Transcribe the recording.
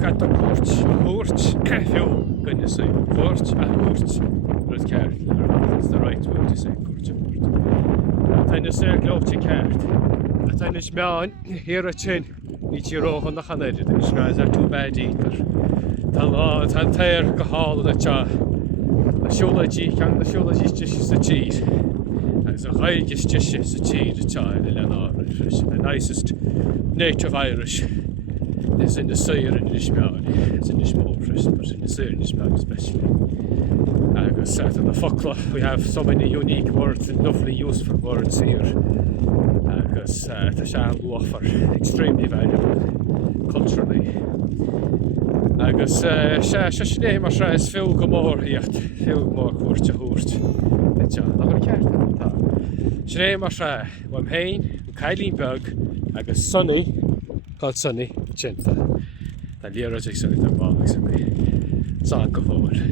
cat a hurt, few goodness sake, hurt a hurt. Rud ceart, that's the right word to say, cuairt a hurt. Tá na sé glóte ceart. A tá is meán hir a tin ní tí róchan na chanéide, tá is ráis ar tú bádítar. Tá lá tá tair go hála a tja. Na siúladí can na siúladí stiisi sa tír. Agus a chaig is stiisi sa tír a tja in le Irish. The nicest native Irish is in the Sire in Ishmael. It's in Ishmael, but in the Sire in Ishmael especially. Agus in the Folklore we have so many unique words and lovely useful words here. Agus tá sean luachfar extremely valuable culturally. Agus sné mar is fiú go mór híocht, fiú mór cuairt a húirt. Tá nach ceart tá. Sné mar bhfuim héin, cailín beg agus sunny, called Sunny, Chinta. Tá líra ag sunny tá bág sunny. Sá go bhór.